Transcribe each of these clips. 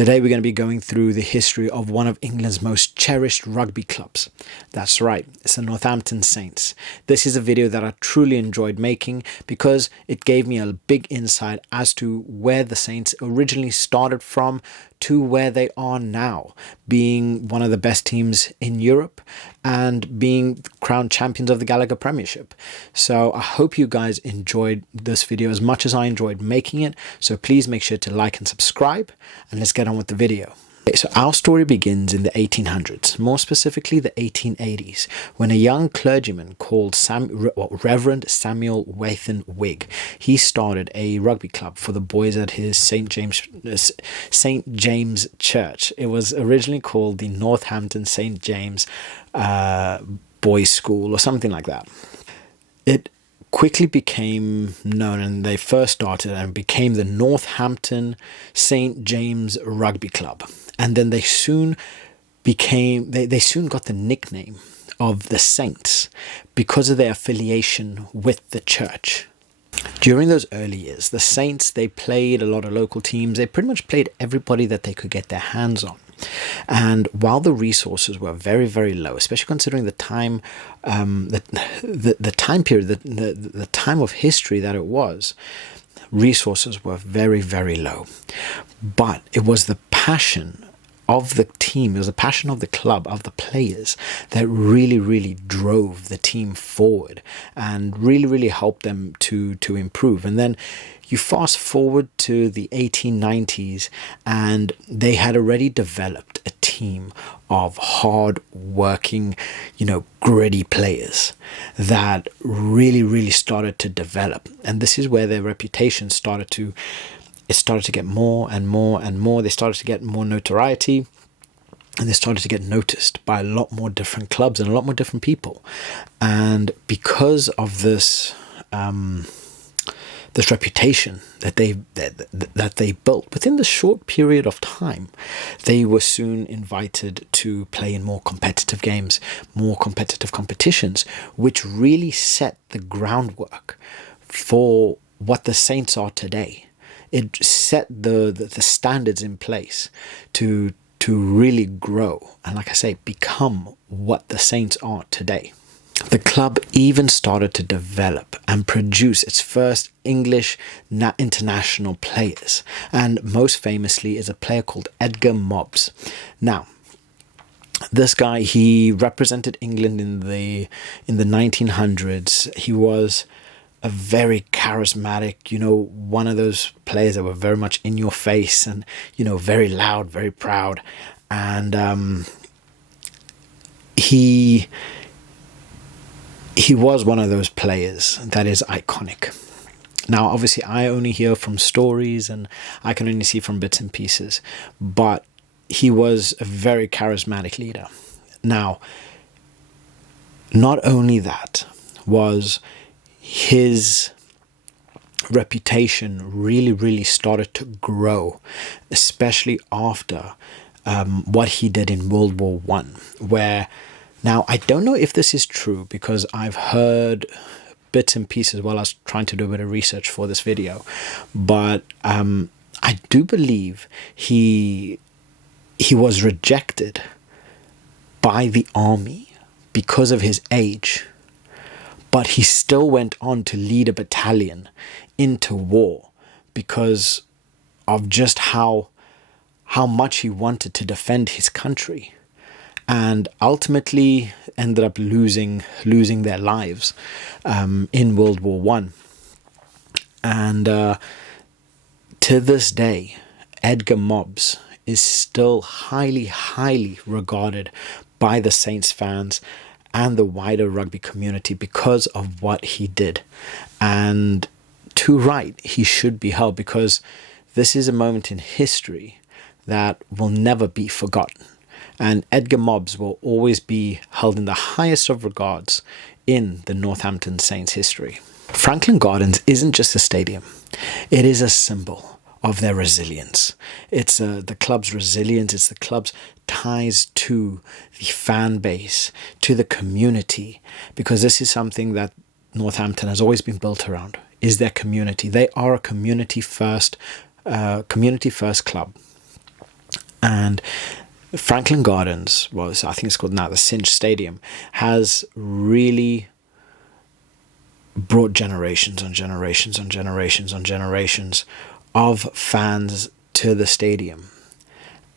Today we're going to be going through the history of one of England's most cherished rugby clubs. That's right, it's the Northampton Saints. This is a video that I truly enjoyed making because it gave me a big insight as to where the Saints originally started from to where they are now, being one of the best teams in Europe and being crowned champions of the Gallagher Premiership. So I hope you guys enjoyed this video as much as I enjoyed making it. So please make sure to like and subscribe, and let's get on with the video. Okay, so our story begins in the 1800s, more specifically the 1880s, when a young clergyman called Reverend Samuel Wathen Wigg, he started a rugby club for the boys at his St. James Church. It was originally called the Northampton St. James Boys School or something like that. It quickly became known, and they first started and became the Northampton St. James Rugby Club. And then they soon became, they soon got the nickname of the Saints because of their affiliation with the church. During those early years, the Saints, they played a lot of local teams. They pretty much played everybody that they could get their hands on. And while the resources were very, very low, especially considering the time, the time period, the time of history that it was, resources were very, very low. But it was the passion of the team, it was the passion of the club, of the players, that really, really drove the team forward and really, really helped them to improve. And then you fast forward to the 1890s, and they had already developed a team of hard-working, gritty players that really, really started to develop. And this is where their reputation started to get more and more and more. They started to get more notoriety, and they started to get noticed by a lot more different clubs and a lot more different people. And because of this this reputation that they built within the short period of time, they were soon invited to play in more competitive games, more competitive competitions, which really set the groundwork for what the Saints are today. It set the standards in place to really grow and, like I say, become what the Saints are today. The club even started to develop and produce its first English international players, and most famously is a player called Edgar Mobbs. Now, this guy, he represented England in the 1900s. He was a very charismatic, one of those players that were very much in your face and, very loud, very proud. And he was one of those players that is iconic. Now, obviously, I only hear from stories and I can only see from bits and pieces, but he was a very charismatic leader. Now, not only that, was his reputation really, really started to grow, especially after what he did in World War I, where, now, I don't know if this is true because I've heard bits and pieces while I was trying to do a bit of research for this video, but I do believe he was rejected by the army because of his age, but he still went on to lead a battalion into war because of just how much he wanted to defend his country, and ultimately ended up losing their lives in World War I. And to this day, Edgar Mobbs is still highly, highly regarded by the Saints fans and the wider rugby community because of what he did. And to right, he should be held, because this is a moment in history that will never be forgotten. And Edgar Mobbs will always be held in the highest of regards in the Northampton Saints history. Franklin Gardens isn't just a stadium. It is a symbol of their resilience. It's the club's resilience. It's the club's ties to the fan base, to the community, because this is something that Northampton has always been built around, is their community. They are a community first club. And Franklin Gardens, I think it's called now the Cinch Stadium, has really brought generations on generations on generations on generations of fans to the stadium.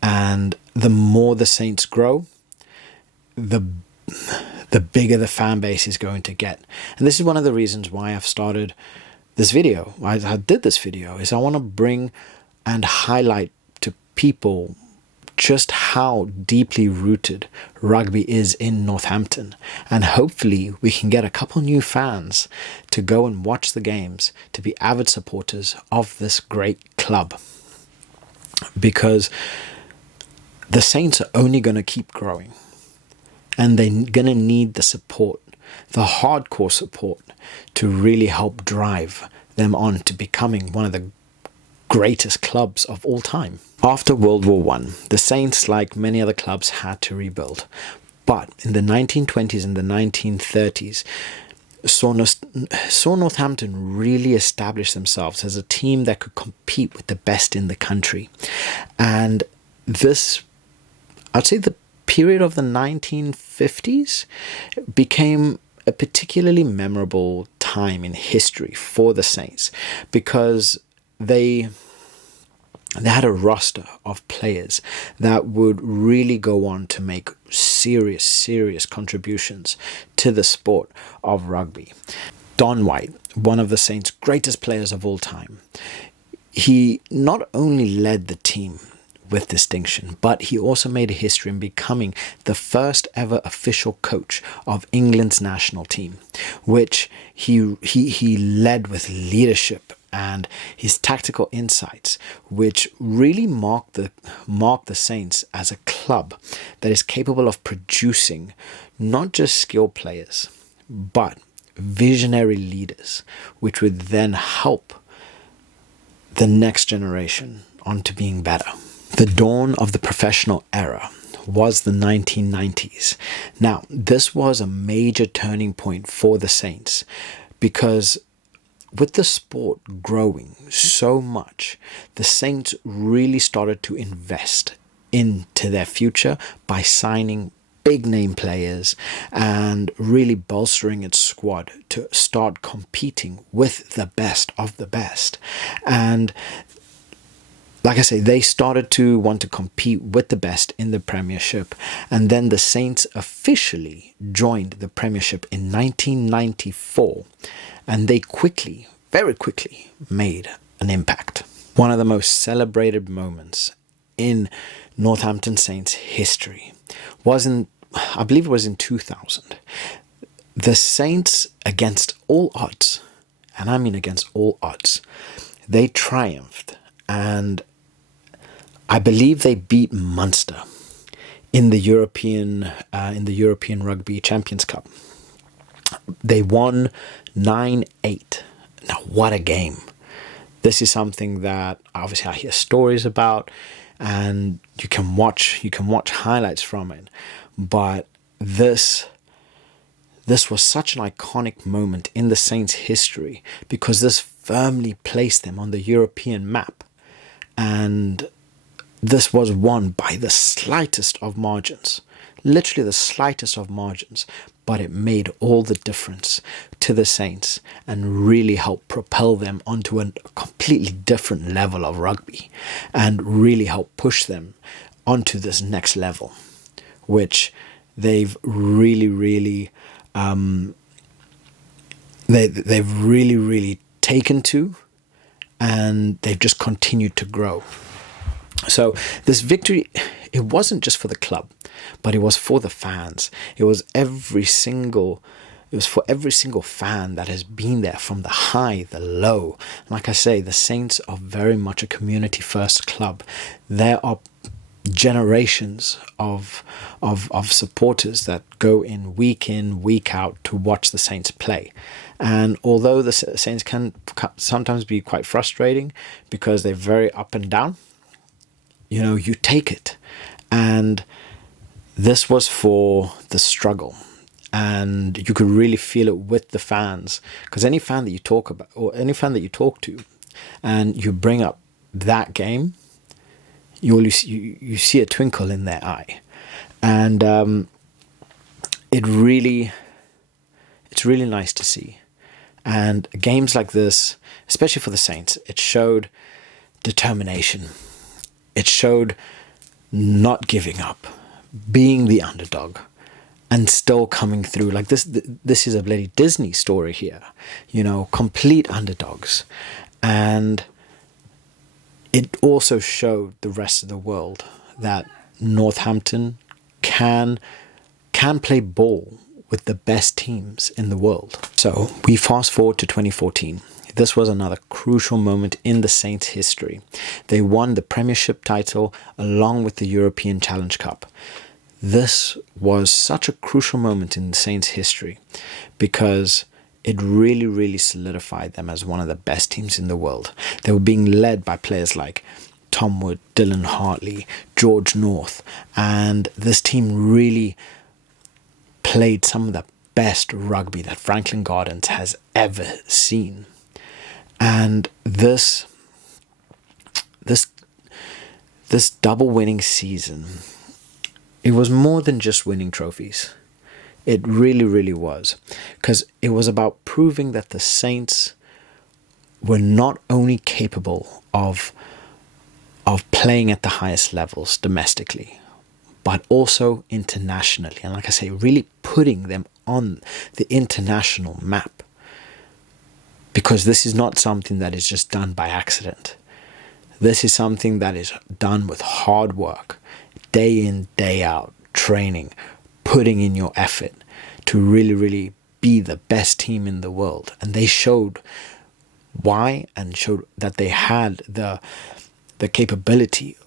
And the more the Saints grow, the bigger the fan base is going to get. And this is one of the reasons why I've started this video. I did this video is I want to bring and highlight to people just how deeply rooted rugby is in Northampton. And hopefully we can get a couple new fans to go and watch the games, to be avid supporters of this great club. Because the Saints are only going to keep growing. And they're going to need the support, the hardcore support, to really help drive them on to becoming one of the greatest clubs of all time. After World War I, the Saints, like many other clubs, had to rebuild. But in the 1920s and the 1930s, saw Northampton really establish themselves as a team that could compete with the best in the country. And this, I'd say the period of the 1950s became a particularly memorable time in history for the Saints, because they had a roster of players that would really go on to make serious contributions to the sport of rugby. Don White, one of the Saints' greatest players of all time, he not only led the team with distinction, but he also made a history in becoming the first ever official coach of England's national team, which he led with leadership and his tactical insights, which really marked the Saints as a club that is capable of producing not just skilled players, but visionary leaders, which would then help the next generation onto being better. The dawn of the professional era was the 1990s. Now, this was a major turning point for the Saints, because with the sport growing so much, the Saints really started to invest into their future by signing big name players and really bolstering its squad to start competing with the best of the best. And like I say, they started to want to compete with the best in the Premiership. And then the Saints officially joined the Premiership in 1994. And they very quickly made an impact. One of the most celebrated moments in Northampton Saints history was I believe it was in 2000. The Saints, against all odds, and I mean against all odds, they triumphed. And I believe they beat Munster in the European Rugby Champions Cup. They won 9-8. Now, what a game! This is something that obviously I hear stories about, and you can watch highlights from it. But this was such an iconic moment in the Saints' history, because this firmly placed them on the European map. And this was won by the slightest of margins, literally the slightest of margins, but it made all the difference to the Saints and really helped propel them onto a completely different level of rugby and really helped push them onto this next level, which they've really taken to, and they've just continued to grow. So this victory, it wasn't just for the club, but it was for the fans. It was for every single fan that has been there, from the high, the low. Like I say, the Saints are very much a community first club. There are generations of supporters that go in, week out to watch the Saints play. And although the Saints can sometimes be quite frustrating because they're very up and down, you take it. And this was for the struggle. And you could really feel it with the fans, because any fan that you talk about, or any fan that you talk to, and you bring up that game, you see a twinkle in their eye, and it's really nice to see. And games like this, especially for the Saints, it showed determination. It showed not giving up, being the underdog, and still coming through. Like this is a bloody Disney story here, complete underdogs. And it also showed the rest of the world that Northampton can play ball with the best teams in the world. So we fast forward to 2014. This was another crucial moment in the Saints' history. They won the Premiership title along with the European Challenge Cup. This was such a crucial moment in the Saints' history because it really, really solidified them as one of the best teams in the world. They were being led by players like Tom Wood, Dylan Hartley, George North, and this team really played some of the best rugby that Franklin Gardens has ever seen. And this double winning season, it was more than just winning trophies. It really, really was. Because it was about proving that the Saints were not only capable of playing at the highest levels domestically, but also internationally. And like I say, really putting them on the international map. Because this is not something that is just done by accident. This is something that is done with hard work, day in, day out, training, putting in your effort to really, really be the best team in the world. And they showed why, and showed that they had the capability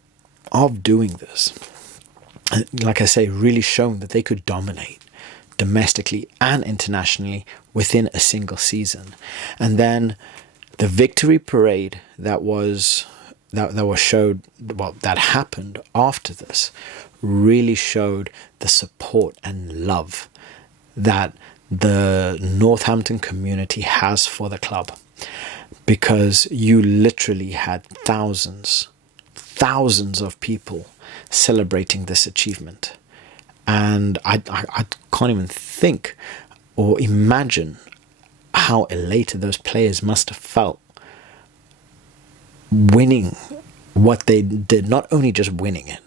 of doing this. And like I say, really shown that they could dominate domestically and internationally within a single season. And then the victory parade that happened after this really showed the support and love that the Northampton community has for the club, because you literally had thousands of people celebrating this achievement. And I can't even think or imagine how elated those players must have felt winning what they did, not only just winning it,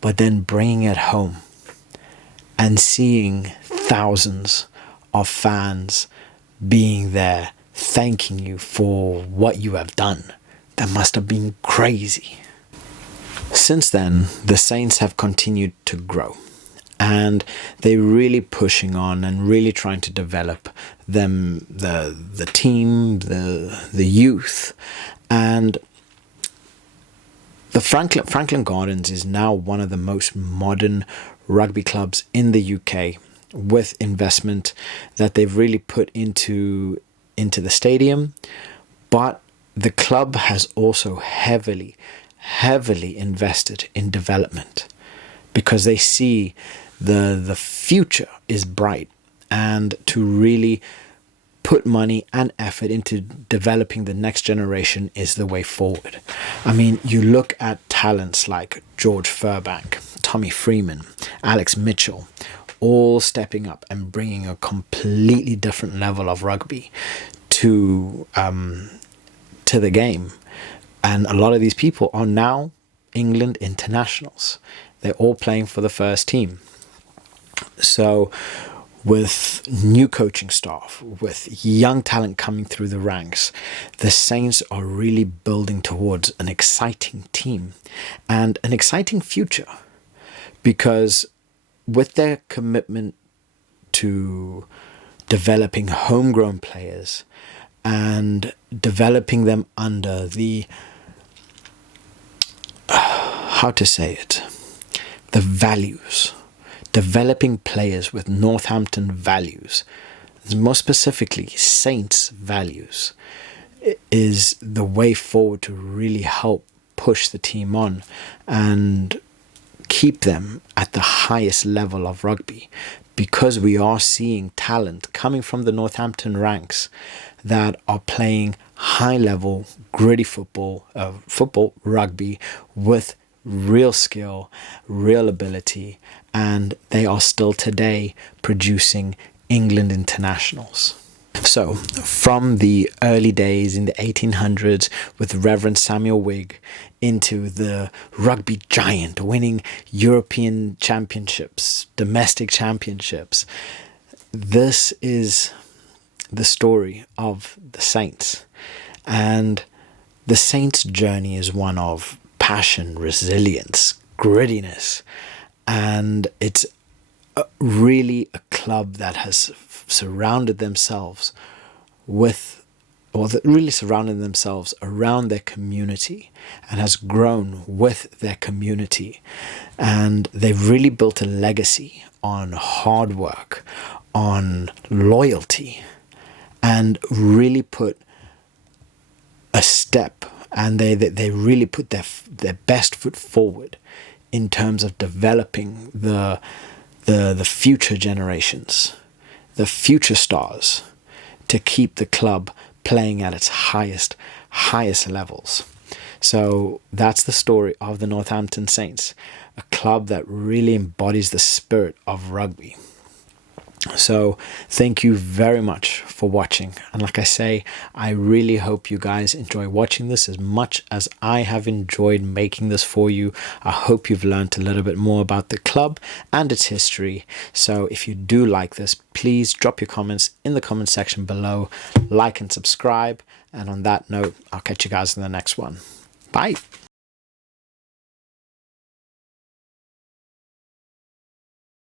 but then bringing it home and seeing thousands of fans being there, thanking you for what you have done. That must have been crazy. Since then, the Saints have continued to grow. And they're really pushing on and really trying to develop the team, the youth. And the Franklin Gardens is now one of the most modern rugby clubs in the UK, with investment that they've really put into the stadium. But the club has also heavily invested in development, because they see the future is bright, and to really put money and effort into developing the next generation is the way forward. I mean, you look at talents like George Furbank, Tommy Freeman, Alex Mitchell, all stepping up and bringing a completely different level of rugby to the game. And a lot of these people are now England internationals. They're all playing for the first team. So with new coaching staff, with young talent coming through the ranks, the Saints are really building towards an exciting team and an exciting future, because with their commitment to developing homegrown players and developing them under the the values, developing players with Northampton values, more specifically Saints values, is the way forward to really help push the team on and keep them at the highest level of rugby, because we are seeing talent coming from the Northampton ranks that are playing high level gritty football rugby with real skill, real ability, and they are still today producing England internationals. So, from the early days in the 1800s with Reverend Samuel Wigg into the rugby giant winning European championships, domestic championships, this is the story of the Saints. And the Saints' journey is one of passion, resilience, grittiness, and it's really a club that has surrounded themselves with, or that really surrounded themselves around their community and has grown with their community. And they've really built a legacy on hard work, on loyalty, and really put a step, and they really put their best foot forward in terms of developing the future generations, the future stars, to keep the club playing at its highest levels. So that's the story of the Northampton Saints, a club that really embodies the spirit of rugby. So thank you very much for watching, and like I say, I really hope you guys enjoy watching this as much as I have enjoyed making this for you. I hope you've learned a little bit more about the club and its history. So if you do like this, please drop your comments in the comment section below, like and subscribe, and on that note, I'll catch you guys in the next one. Bye.